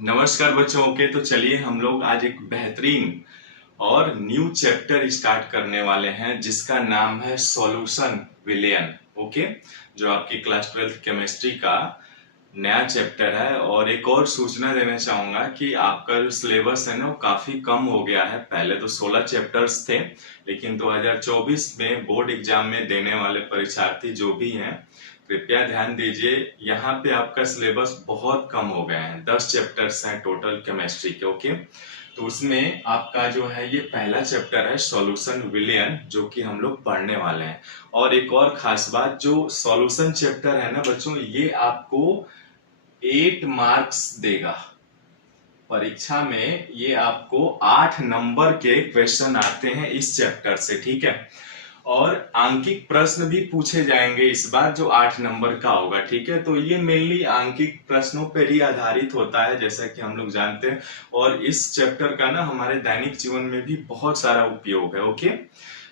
नमस्कार बच्चों। ओके, तो चलिए हम लोग आज एक बेहतरीन और न्यू चैप्टर स्टार्ट करने वाले हैं जिसका नाम है सॉल्यूशन विलेन। ओके, जो आपकी क्लास 12th केमिस्ट्री का नया चैप्टर है। और एक और सूचना देना चाहूंगा कि आपका जो सिलेबस है ना वो काफी कम हो गया है। पहले तो 16 चैप्टर्स थे, लेकिन 2024 में बोर्ड एग्जाम में देने वाले परीक्षार्थी जो भी हैं कृपया ध्यान दीजिए, यहाँ पे आपका सिलेबस बहुत कम हो गए हैं। 10 चैप्टर्स हैं टोटल केमिस्ट्री के। ओके, तो उसमें आपका जो है ये पहला चैप्टर है सॉल्यूशन विलियन, जो कि हम लोग पढ़ने वाले हैं। और एक और खास बात, जो सॉल्यूशन चैप्टर है ना बच्चों, ये आपको 8 मार्क्स देगा। परीक्षा में ये आपको 8 नंबर के क्वेश्चन आते हैं इस चैप्टर से, ठीक है। और आंकिक प्रश्न भी पूछे जाएंगे इस बार, जो 8 नंबर का होगा, ठीक है। तो ये मेनली आंकिक प्रश्नों पर ही आधारित होता है, जैसा कि हम लोग जानते हैं। और इस चैप्टर का ना हमारे दैनिक जीवन में भी बहुत सारा उपयोग है। ओके,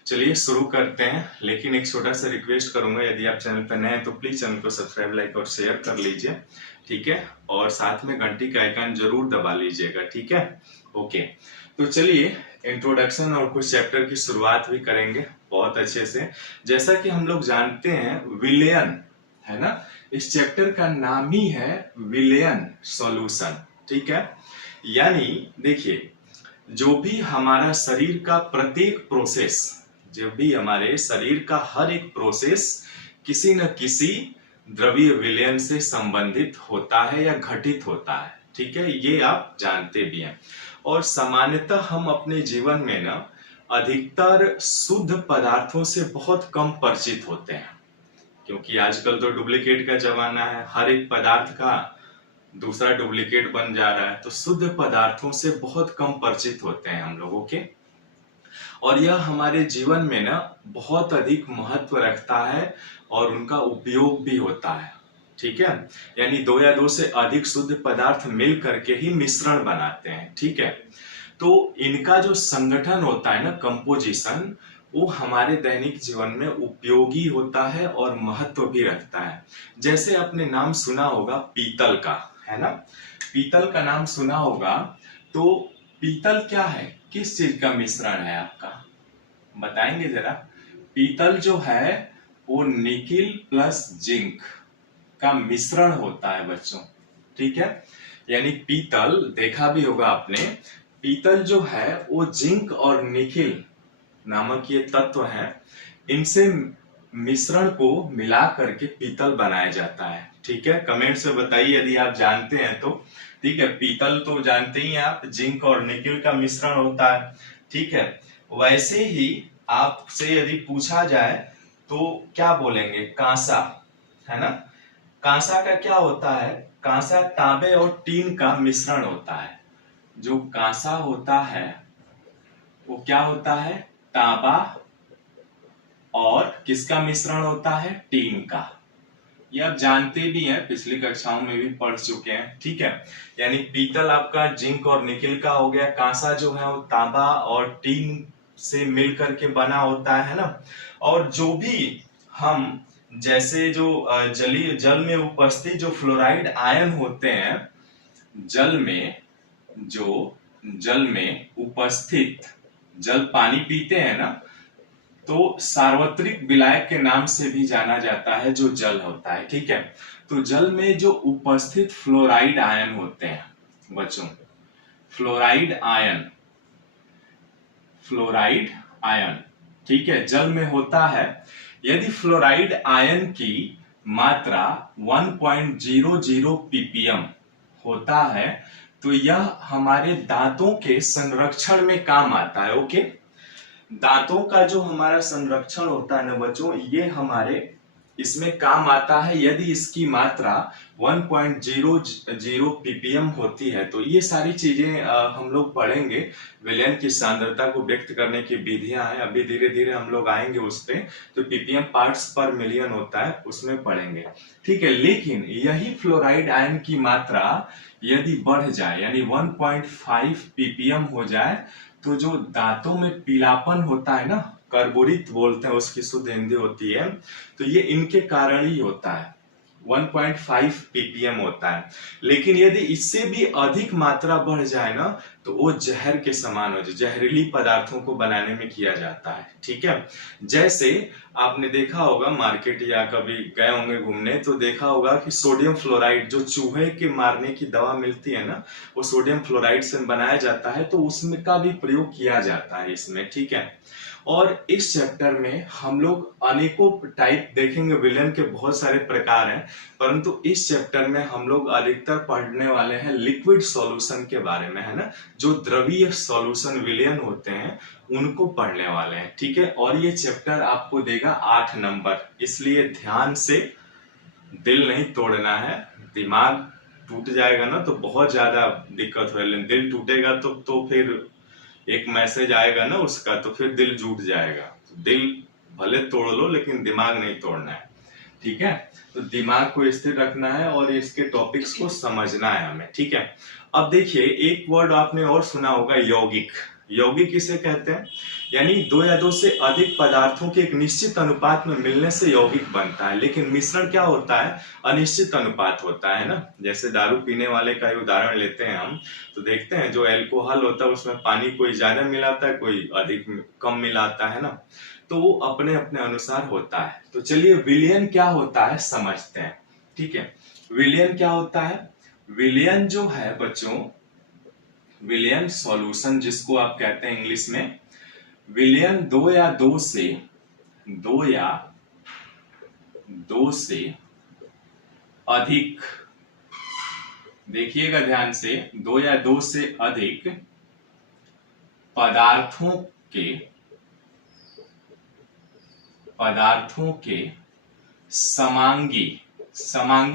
चलिए शुरू करते हैं। लेकिन एक छोटा सा रिक्वेस्ट करूंगा, यदि आप चैनल पर नए हैं तो प्लीज चैनल को सब्सक्राइब, लाइक और शेयर कर लीजिए, ठीक है। और साथ में घंटी का आइकन जरूर दबा लीजिएगा, ठीक है। ओके, तो चलिए इंट्रोडक्शन और कुछ चैप्टर की शुरुआत भी करेंगे बहुत अच्छे से। जैसा कि हम लोग जानते हैं विलेयन है ना, इस चैप्टर का नाम ही है विलेयन सॉल्यूशन, ठीक है। यानी देखिए, जो भी हमारा शरीर का प्रत्येक प्रोसेस, जब भी हमारे शरीर का हर एक प्रोसेस किसी न किसी द्रव्य विलयन से संबंधित होता है या घटित होता है, ठीक है। ये आप जानते भी हैं। और सामान्यतः हम अपने जीवन में ना अधिकतर शुद्ध पदार्थों से बहुत कम परिचित होते हैं, क्योंकि आजकल तो डुप्लीकेट का जमाना है। हर एक पदार्थ का दूसरा डुप्लीकेट बन जा रहा है, तो शुद्ध पदार्थों से बहुत कम परिचित होते हैं हम लोगों के। और यह हमारे जीवन में ना बहुत अधिक महत्व रखता है और उनका उपयोग भी होता है, ठीक है। यानी दो या दो से अधिक शुद्ध पदार्थ मिल करके ही मिश्रण बनाते हैं, ठीक है। तो इनका जो संगठन होता है ना, कंपोजिशन, वो हमारे दैनिक जीवन में उपयोगी होता है और महत्व भी रखता है। जैसे आपने नाम सुना होगा पीतल का, है ना। पीतल का नाम सुना होगा, तो पीतल क्या है, किस चीज का मिश्रण है आपका, बताएंगे जरा। पीतल जो है वो निकिल प्लस जिंक का मिश्रण होता है बच्चों, ठीक है। यानी पीतल, देखा भी होगा आपने, पीतल जो है वो जिंक और निकिल नामक ये तत्व है, इनसे मिश्रण को मिला करके पीतल बनाया जाता है, ठीक है। कमेंट से बताइए यदि आप जानते हैं तो, ठीक है। पीतल तो जानते ही हैं आप, जिंक और निकिल का मिश्रण होता है, ठीक है। वैसे ही आपसे यदि पूछा जाए तो क्या बोलेंगे, कांसा, है ना। कांसा का क्या होता है, कांसा तांबे और टीन का मिश्रण होता है। जो कांसा होता है वो क्या होता है, तांबा और किसका मिश्रण होता है, टीन का। ये आप जानते भी हैं, पिछली कक्षाओं में भी पढ़ चुके हैं, ठीक है। यानी पीतल आपका जिंक और निकिल का हो गया, कांसा जो है वो तांबा और टीन से मिलकर के बना होता है ना। और जो भी हम, जैसे जो जलीय जल में उपस्थित जो फ्लोराइड आयन होते हैं, जल में जो जल में उपस्थित, जल पानी पीते हैं ना, तो सार्वत्रिक विलायक के नाम से भी जाना जाता है जो जल होता है, ठीक है। तो जल में जो उपस्थित फ्लोराइड आयन होते हैं बच्चों, फ्लोराइड आयन, फ्लोराइड आयन, ठीक है, जल में होता है। यदि फ्लोराइड आयन की मात्रा 1.00 ppm होता है तो यह हमारे दांतों के संरक्षण में काम आता है। ओके, दांतों का जो हमारा संरक्षण होता है ना बच्चों, ये हमारे इसमें काम आता है यदि इसकी मात्रा 1.00 ppm होती है। तो ये सारी चीजें हम लोग पढ़ेंगे। विलयन की सांद्रता को व्यक्त करने की विधियां हैं, अभी धीरे धीरे हम लोग आएंगे उस पे। तो ppm पार्ट्स पर मिलियन होता है, उसमें पढ़ेंगे, ठीक है। लेकिन यही फ्लोराइड आयन की मात्रा यदि बढ़ जाए, यानी 1.5 ppm हो जाए, तो जो दांतों में पीलापन होता है ना, कर्बोरित बोलते हैं, उसकी शुद्ध हिंदी होती है, तो ये इनके कारण ही होता है। 1.5 ppm होता है। लेकिन यदि इससे भी अधिक मात्रा बढ़ जाए ना तो वो जहर के समान हो जाए, जहरीली पदार्थों को बनाने में किया जाता है। ठीक है, जैसे आपने देखा होगा मार्केट या कभी गए होंगे घूमने तो देखा होगा कि सोडियम फ्लोराइड जो चूहे के मारने की दवा मिलती है ना, वो सोडियम फ्लोराइड से बनाया जाता है, तो उसमें का भी प्रयोग किया जाता है इसमें। ठीक है, और इस चैप्टर में हम लोग अनेकों टाइप देखेंगे, विलेन के बहुत सारे प्रकार हैं, परंतु इस चैप्टर में हम लोग अधिकतर पढ़ने वाले हैं लिक्विड सॉल्यूशन के बारे में, है ना। जो द्रवीय सॉल्यूशन विलेन होते हैं उनको पढ़ने वाले हैं। ठीक है, और ये चैप्टर आपको देगा 8 नंबर, इसलिए ध्यान से, दिल नहीं तोड़ना है। दिमाग टूट जाएगा ना तो बहुत ज्यादा दिक्कत हो, दिल टूटेगा तो फिर एक मैसेज आएगा ना उसका, तो फिर दिल टूट जाएगा। दिल भले तोड़ लो लेकिन दिमाग नहीं तोड़ना है। ठीक है, तो दिमाग को स्थिर रखना है और इसके टॉपिक्स को समझना है हमें। ठीक है, अब देखिए एक वर्ड आपने और सुना होगा, यौगिक। यौगिक किसे कहते हैं? यानी 2 या 2 से अधिक पदार्थों के एक निश्चित अनुपात में मिलने से यौगिक बनता है। लेकिन मिश्रण क्या होता है? अनिश्चित अनुपात होता है ना। जैसे दारू पीने वाले का उदाहरण लेते हैं हम, तो देखते हैं जो एल्कोहल होता है उसमें पानी कोई ज्यादा मिलाता है, कोई अधिक कम मिलाता है ना, तो वो अपने अपने अनुसार होता है। तो चलिए विलयन क्या होता है समझते हैं। ठीक है, विलयन क्या होता है? विलयन जो है बच्चों, विलयन सॉल्यूशन जिसको आप कहते हैं इंग्लिश में, विलयन 2 या 2 से अधिक, देखिएगा ध्यान से, 2 या 2 से अधिक पदार्थों के समांगी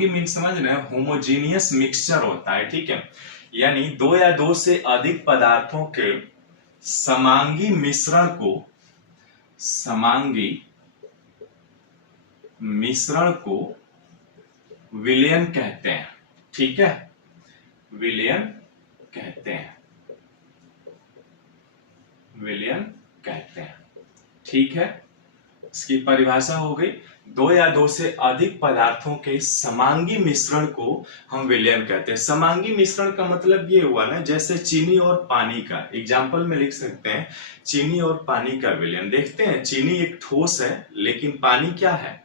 मीन समझ रहे हैं, होमोजीनियस मिक्सचर होता है। ठीक है, यानी 2 या 2 से अधिक पदार्थों के समांगी मिश्रण को विलयन कहते हैं। ठीक है, विलयन कहते हैं। ठीक है, इसकी परिभाषा हो गई, 2 या 2 से अधिक पदार्थों के समांगी मिश्रण को हम विलयन कहते हैं। समांगी मिश्रण का मतलब ये हुआ ना, जैसे चीनी और पानी का, एग्जाम्पल में लिख सकते हैं चीनी और पानी का विलयन। देखते हैं चीनी एक ठोस है लेकिन पानी क्या है?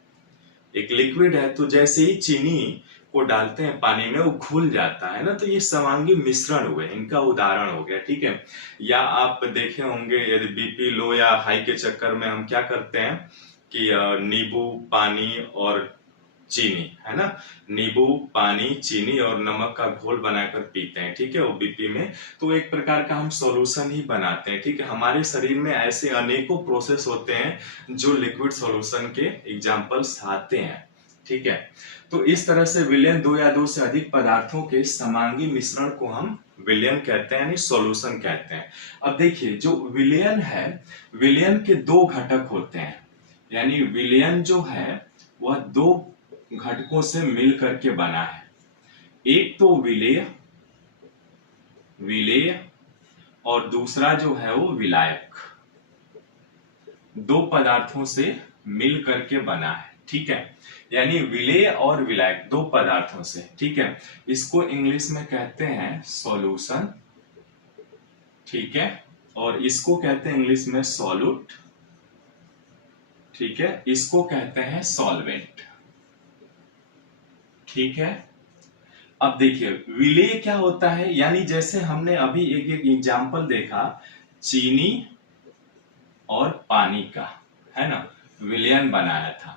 एक लिक्विड है। तो जैसे ही चीनी को डालते हैं पानी में वो घुल जाता है ना, तो ये समांगी मिश्रण हुए, इनका उदाहरण हो गया। ठीक है, या आप देखे होंगे यदि बीपी लो या हाई के चक्कर में हम क्या करते हैं कि नींबू, पानी और चीनी, है ना, नींबू, पानी, चीनी और नमक का घोल बनाकर पीते हैं। ठीक है, वो बीपी में, तो एक प्रकार का हम सॉल्यूशन ही बनाते हैं। ठीक है, हमारे शरीर में ऐसे अनेकों प्रोसेस होते हैं जो लिक्विड सॉल्यूशन के एग्जांपल्स आते हैं। ठीक है, तो इस तरह से विलयन 2 या 2 से अधिक पदार्थों के समांगी मिश्रण को हम विलयन कहते हैं, यानी सॉल्यूशन कहते हैं। अब देखिए जो विलयन है, विलयन के 2 घटक होते हैं, यानी विलयन जो है वह 2 घटकों से मिल करके बना है। एक तो विलेय और दूसरा जो है वो विलायक, 2 पदार्थों से मिल करके बना है। ठीक है, यानी विलेय और विलायक 2 पदार्थों से। ठीक है, इसको इंग्लिश में कहते हैं सॉल्यूशन। ठीक है, और इसको कहते हैं इंग्लिश में सॉल्यूट। ठीक है, इसको कहते हैं सॉल्वेंट। ठीक है, अब देखिए विलेय क्या होता है, यानी जैसे हमने अभी एक एग्जांपल देखा चीनी और पानी का, है ना, विलयन बनाया था।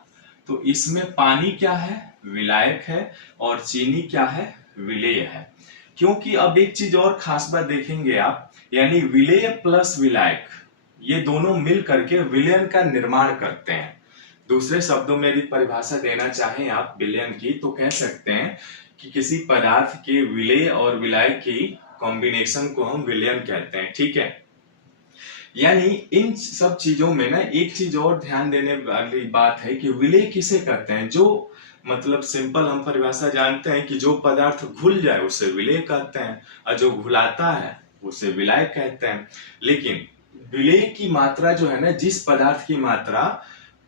तो इसमें पानी क्या है? विलायक है, और चीनी क्या है? विलेय है। क्योंकि अब एक चीज और खास बात देखेंगे आप, यानी विलेय प्लस विलायक ये दोनों मिल करके विलयन का निर्माण करते हैं। दूसरे शब्दों में यदि परिभाषा देना चाहें आप विलयन की, तो कह सकते हैं कि किसी पदार्थ के विलेय और विलायक की कॉम्बिनेशन को हम विलयन कहते हैं। ठीक है, यानी इन सब चीजों में ना एक चीज और ध्यान देने वाली बात है कि विलेय किसे कहते हैं? जो मतलब सिंपल हम परिभाषा जानते हैं कि जो पदार्थ घुल जाए उसे विलेय कहते हैं, और जो घुलाता है उसे विलायक कहते हैं। लेकिन विलेय की मात्रा जो है ना, जिस पदार्थ की मात्रा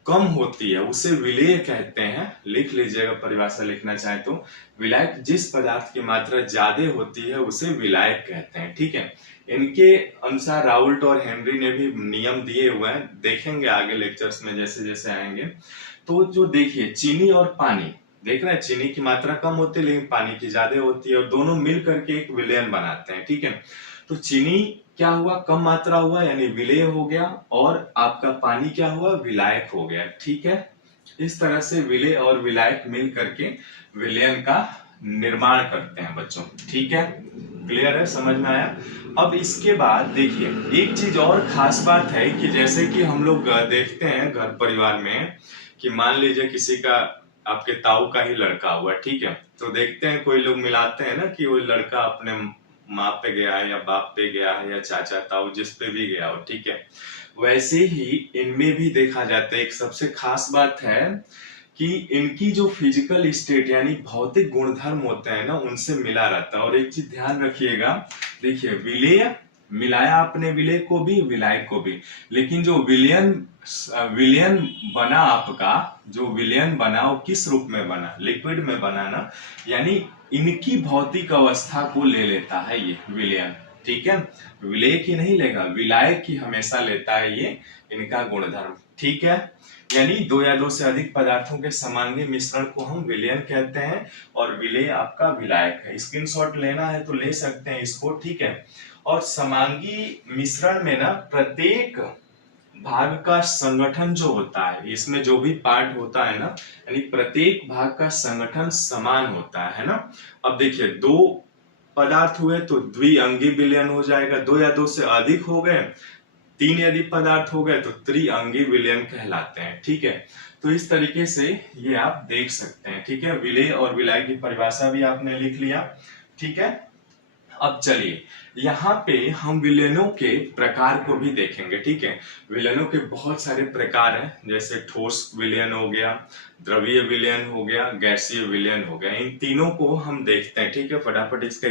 कम होती है उसे विलेय कहते हैं। लिख लीजिएगा, परिभाषा लिखना चाहे तो, विलायक जिस पदार्थ की मात्रा ज्यादा होती है उसे विलायक कहते हैं। ठीक है, इनके अनुसार राउल्ट और हेनरी ने भी नियम दिए हुए हैं, देखेंगे आगे लेक्चर्स में जैसे जैसे आएंगे। तो जो देखिए चीनी और पानी, देख रहे हैं चीनी की मात्रा कम होती है लेकिन पानी की ज्यादा होती है, और दोनों मिल करके एक विलयन बनाते हैं। ठीक है, तो चीनी क्या हुआ, कम मात्रा हुआ यानी विलेय हो गया, और आपका पानी क्या हुआ, विलायक हो गया। ठीक है, इस तरह से विलेय और विलायक मिल करके विलयन का निर्माण करते हैं बच्चों। ठीक है, क्लियर है, समझ में आया। अब इसके बाद देखिए एक चीज और खास बात है कि जैसे कि हम लोग देखते हैं घर परिवार में कि मान लीजिए किसी का, आपके ताऊ का ही लड़का हुआ, ठीक है, तो देखते हैं कोई लोग मिलाते हैं ना कि वो लड़का अपने माँ पे गया है या बाप पे गया है या चाचा ताऊ जिस पे भी गया हो। ठीक है, वैसे ही इनमें भी देखा जाता है। एक सबसे खास बात है कि इनकी जो फिजिकल स्टेट यानी भौतिक गुणधर्म होते हैं ना, उनसे मिला रहता है। और एक चीज ध्यान रखिएगा, देखिए विलेय मिलाया आपने विलेय को भी विलायक को भी, लेकिन जो विलयन बना आपका, जो विलयन बना वो किस रूप में बना, लिक्विड में बना ना, यानी इनकी भौतिक अवस्था को ले लेता है ये विलयन। ठीक है, विलेय की नहीं लेगा, विलायक की हमेशा लेता है ये इनका गुणधर्म। ठीक है, यानी दो या दो से अधिक पदार्थों के समांगी मिश्रण को हम विलयन कहते हैं, और विलेय आपका विलायक है। स्क्रीनशॉट लेना है तो ले सकते हैं इसको। ठीक है, और समांगी मिश्रण में ना प्रत्येक भाग का संगठन जो होता है, इसमें जो भी पार्ट होता है ना, यानी प्रत्येक भाग का संगठन समान होता है ना। अब देखिए दो पदार्थ हुए तो द्विअंगी विलयन हो जाएगा, दो या दो से अधिक हो गए, तीन यदि पदार्थ हो गए तो त्रिअंगी विलयन कहलाते हैं। ठीक है, तो इस तरीके से ये आप देख सकते हैं। ठीक है, विलेय और विलायक की परिभाषा भी आपने लिख लिया। ठीक है, अब चलिए यहाँ पे हम विलयनों के प्रकार को भी देखेंगे। ठीक है, विलयनों के बहुत सारे प्रकार हैं, जैसे ठोस विलयन हो गया, द्रवीय विलयन हो गया, गैसीय विलयन हो गया। इन तीनों को हम देखते हैं। ठीक है, फटाफट इसका